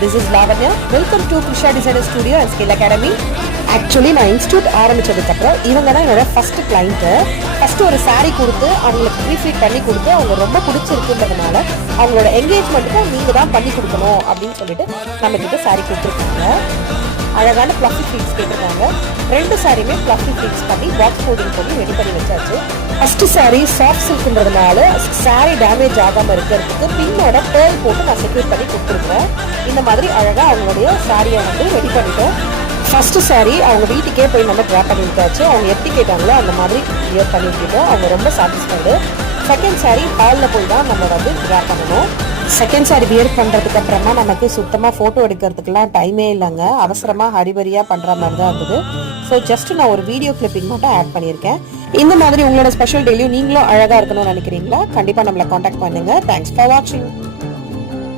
This is Lavanya. Welcome to Krisha Designer Studio and Skill Academy. Actually நான் institute ஆரம்பிச்சதுக்கப்புறம் இவங்க தான் என்னோட first client. First ஒரு சாரீ கொடுத்து அவங்களுக்கு ப்ரீஃபீட் பண்ணி கொடுத்து அவங்க ரொம்ப பிடிச்சிருக்குன்றதுனால அவங்களோட என்கேஜ்மெண்ட்டுக்கு நீங்கள் தான் பண்ணி கொடுக்கணும் அப்படின்னு சொல்லிட்டு நம்மக்கிட்ட சாரீ கொடுத்துருக்காங்க. அழகான ஃப்ளஃபி ஃப்ளீட்ஸ் கேட்டிருக்காங்க. 2 சாரியுமே ஃப்ளஃபி ஃப்ளீட்ஸ் பண்ணி பாக்ஸ் கோடிங் பண்ணி ரெடி பண்ணி வச்சாச்சு. ஃபர்ஸ்ட் சாரீ சாஃப்ட் சில்க்ன்றதுனால சாரீ டேமேஜ் ஆகாமல் இருக்கிறதுக்கு பின்னோட பேர்ல் போட்டு நான் செக்யூர் பண்ணி கொடுத்துருக்கேன். இந்த மாதிரி அழகாக அவங்களுடைய சாரியை வந்து ரெடி பண்ணிட்டோம். ஃபர்ஸ்ட் சாரீ அவங்க வீட்டுக்கே போய் நம்ம ட்ராப் பண்ணி விட்டாச்சு. அவங்க எப்படி கேட்டாங்களோ அந்த மாதிரி வியர் பண்ணி விட்டுட்டோம். அவங்க ரொம்ப சாட்டிஸ்ஃபைடு. செகண்ட் சாரீ ஹாலில் போய் தான் நம்ம வந்து ட்ராப் பண்ணணும். செகண்ட் சாரீ வியர் பண்ணுறதுக்கு அப்புறமா நமக்கு சுத்தமாக ஃபோட்டோ எடுக்கிறதுக்குலாம் டைமே இல்லைங்க. அவசரமாக ஹரிபரியாக பண்ணுற மாதிரி தான் இருந்தது. ஸோ ஜஸ்ட் நான் ஒரு வீடியோ கிளிப்பிங் மட்டும் ஆட் பண்ணியிருக்கேன். இந்த மாதிரி உங்களோட ஸ்பெஷல் டெய்லியும் நீங்களும் அழகாக இருக்கணும்னு நினைக்கிறீங்களா? கண்டிப்பாக நம்மளை காண்டாக்ட் பண்ணுங்கள். தேங்க்ஸ் ஃபார் வாட்சிங்.